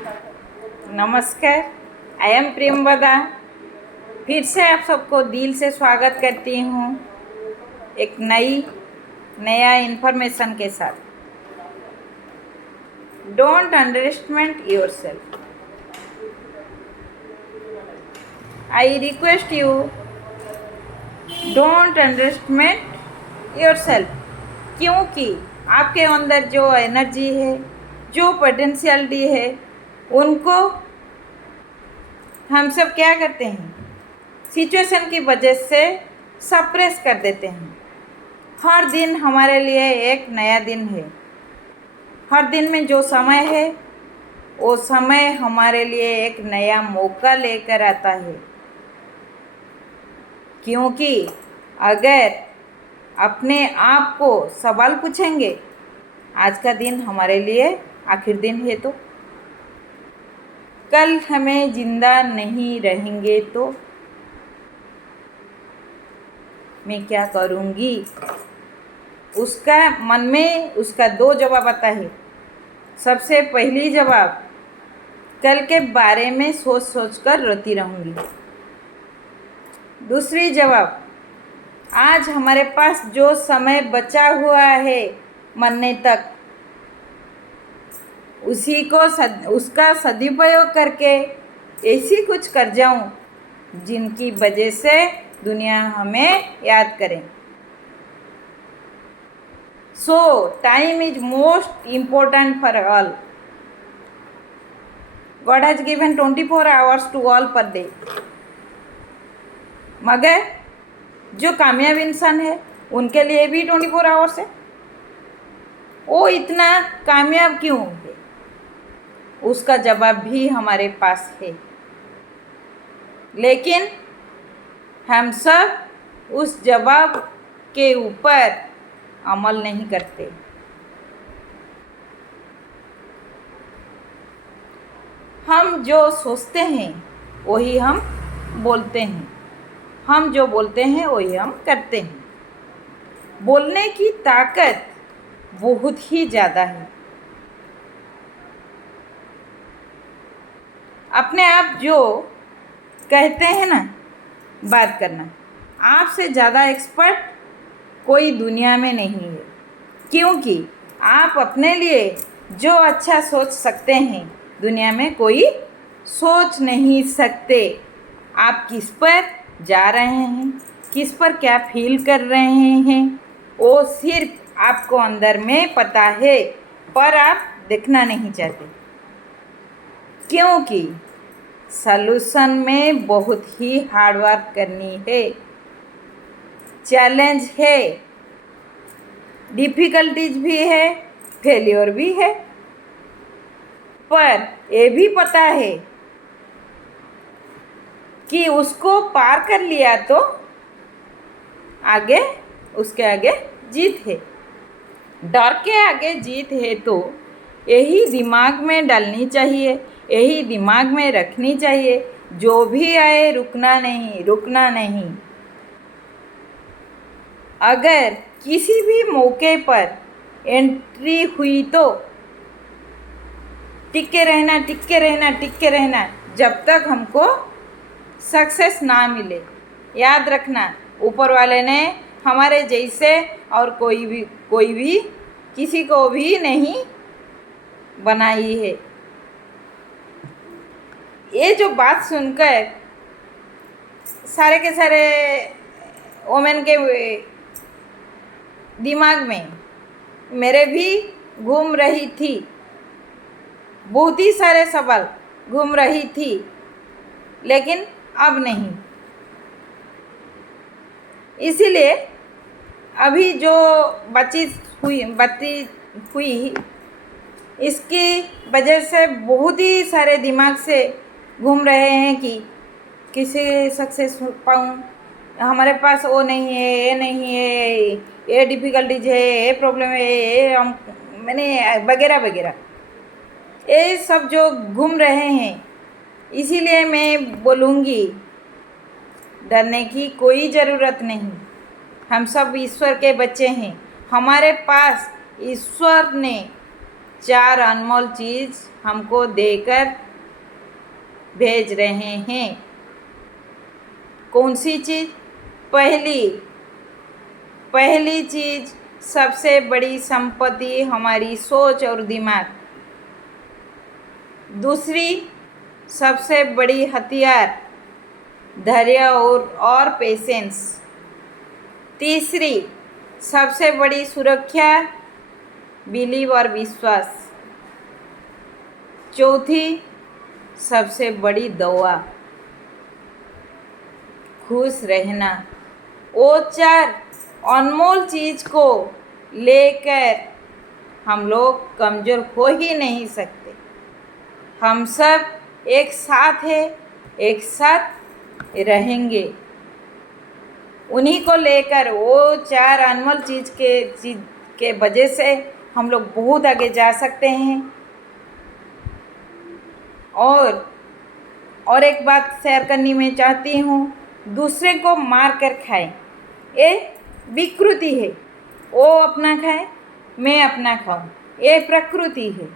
नमस्कार, I am प्रेमवदा। फिर से आप सबको दिल से स्वागत करती हूँ एक नया इन्फॉर्मेशन के साथ। Don't underestimate yourself. I request you, don't underestimate yourself. क्योंकि आपके अंदर जो एनर्जी है, जो पोटेंशियलिटी है, उनको हम सब क्या करते हैं, सिचुएशन की वजह से सप्रेस कर देते हैं। हर दिन हमारे लिए एक नया दिन है। हर दिन में जो समय है वो समय हमारे लिए एक नया मौका लेकर आता है। क्योंकि अगर अपने आप को सवाल पूछेंगे, आज का दिन हमारे लिए आखिर दिन है तो कल हमें जिंदा नहीं रहेंगे तो मैं क्या करूँगी। उसका मन में उसका दो जवाब आता है। सबसे पहली जवाब, कल के बारे में सोच सोच कर रोती रहूँगी। दूसरी जवाब, आज हमारे पास जो समय बचा हुआ है मरने तक, उसका सदुपयोग करके ऐसी कुछ कर जाऊं जिनकी वजह से दुनिया हमें याद करे। So time is most important for all. God has given 24 hours to all per day. मगर जो कामयाब इंसान है उनके लिए भी 24 आवर्स है। वो इतना कामयाब क्यों है, उसका जवाब भी हमारे पास है। लेकिन हम सब उस जवाब के ऊपर अमल नहीं करते। हम जो सोचते हैं वही हम बोलते हैं, हम जो बोलते हैं वही हम करते हैं। बोलने की ताकत बहुत ही ज़्यादा है। अपने आप जो कहते हैं ना, बात करना, आपसे ज़्यादा एक्सपर्ट कोई दुनिया में नहीं है। क्योंकि आप अपने लिए जो अच्छा सोच सकते हैं दुनिया में कोई सोच नहीं सकते। आप किस पर जा रहे हैं, किस पर क्या फील कर रहे हैं, वो सिर्फ आपको अंदर में पता है, पर आप देखना नहीं चाहते। क्योंकि सॉल्यूशन में बहुत ही हार्डवर्क करनी है, चैलेंज है, डिफ़िकल्टीज भी है, फेलियर भी है। पर ये भी पता है कि उसको पार कर लिया तो आगे, उसके आगे जीत है। डर के आगे जीत है तो यही दिमाग में डालनी चाहिए, यही दिमाग में रखनी चाहिए। जो भी आए रुकना नहीं, रुकना नहीं। अगर किसी भी मौके पर एंट्री हुई तो टिके रहना, टिके रहना, टिके रहना, जब तक हमको सक्सेस ना मिले। याद रखना, ऊपर वाले ने हमारे जैसे और कोई भी किसी को भी नहीं बनाई है। ये जो बात सुनकर सारे के सारे वोमेन के दिमाग में मेरे भी घूम रही थी, बहुत ही सारे सवाल घूम रही थी, लेकिन अब नहीं। इसीलिए अभी जो बातचीत हुई इसकी वजह से बहुत ही सारे दिमाग से घूम रहे हैं कि किसे सक्सेस पाऊँ, हमारे पास वो नहीं है, ये नहीं है, ये डिफ़िकल्टीज है, ये प्रॉब्लम है, ये मैंने वगैरह वगैरह, ये सब जो घूम रहे हैं। इसीलिए मैं बोलूँगी, डरने की कोई ज़रूरत नहीं। हम सब ईश्वर के बच्चे हैं। हमारे पास ईश्वर ने 4 अनमोल चीज़ हमको देकर भेज रहे हैं। कौन सी चीज़? पहली चीज़, सबसे बड़ी संपत्ति हमारी सोच और दिमाग। दूसरी सबसे बड़ी हथियार धैर्य और पेशेंस। तीसरी सबसे बड़ी सुरक्षा बिलीव और विश्वास। चौथी सबसे बड़ी दवा खुश रहना। वो 4 अनमोल चीज़ को लेकर हम लोग कमज़ोर हो ही नहीं सकते। हम सब एक साथ है, एक साथ रहेंगे। उन्हीं को लेकर वो 4 अनमोल चीज़ के वजह से हम लोग बहुत आगे जा सकते हैं। और एक बात शेयर करनी मैं चाहती हूँ, दूसरे को मार कर खाएं, ये विकृति है। वो अपना खाए, मैं अपना खाऊं, ये प्रकृति है।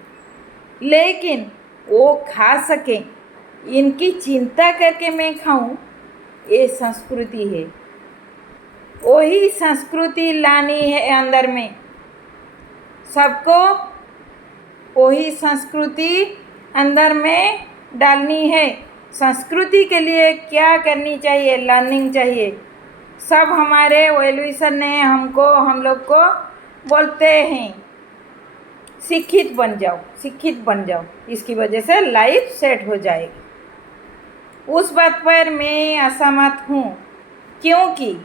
लेकिन वो खा सकें, इनकी चिंता करके मैं खाऊं, ये संस्कृति है। वही संस्कृति लानी है अंदर में सबको, वही संस्कृति अंदर में डालनी है। संस्कृति के लिए क्या करनी चाहिए? लर्निंग चाहिए। सब हमारे वेलविशन ने हम लोग को बोलते हैं शिक्षित बन जाओ, शिक्षित बन जाओ, इसकी वजह से लाइफ सेट हो जाएगी। उस बात पर मैं असहमत हूँ, क्योंकि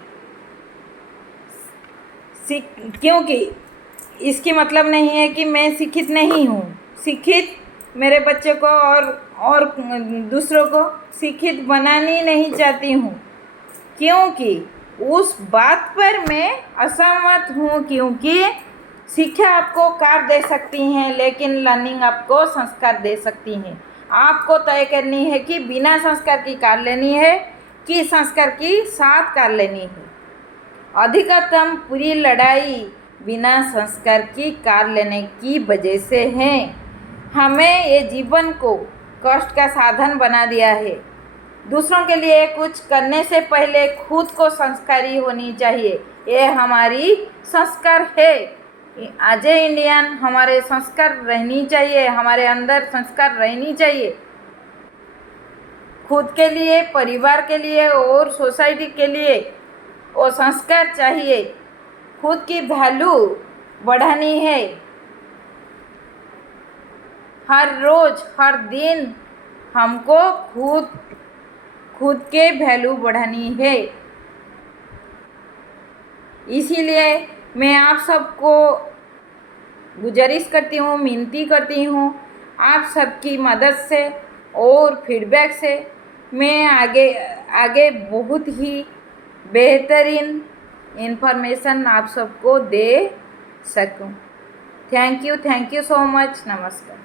इसकी मतलब नहीं है कि मैं शिक्षित नहीं हूँ। शिक्षित मेरे बच्चे को और दूसरों को शिक्षित बनानी नहीं चाहती हूँ, क्योंकि उस बात पर मैं असहमत हूँ। क्योंकि शिक्षा आपको कार दे सकती हैं, लेकिन लर्निंग आपको संस्कार दे सकती हैं। आपको तय करनी है कि बिना संस्कार की कार लेनी है कि संस्कार की साथ कार लेनी है। अधिकतम पूरी लड़ाई बिना संस्कार की कार लेने की वजह से है। हमें ये जीवन को कष्ट का साधन बना दिया है। दूसरों के लिए कुछ करने से पहले खुद को संस्कारी होनी चाहिए, ये हमारी संस्कार है। आज इंडियन हमारे संस्कार रहनी चाहिए, हमारे अंदर संस्कार रहनी चाहिए। खुद के लिए, परिवार के लिए और सोसाइटी के लिए वो संस्कार चाहिए। खुद की वैल्यू बढ़ानी है। हर रोज़, हर दिन हमको खुद के वैल्यू बढ़ानी है। इसीलिए मैं आप सबको गुजारिश करती हूँ, विनती करती हूँ, आप सबकी मदद से और फीडबैक से मैं आगे बहुत ही बेहतरीन इन्फॉर्मेशन आप सबको दे सकूं। Thank you so much. नमस्कार।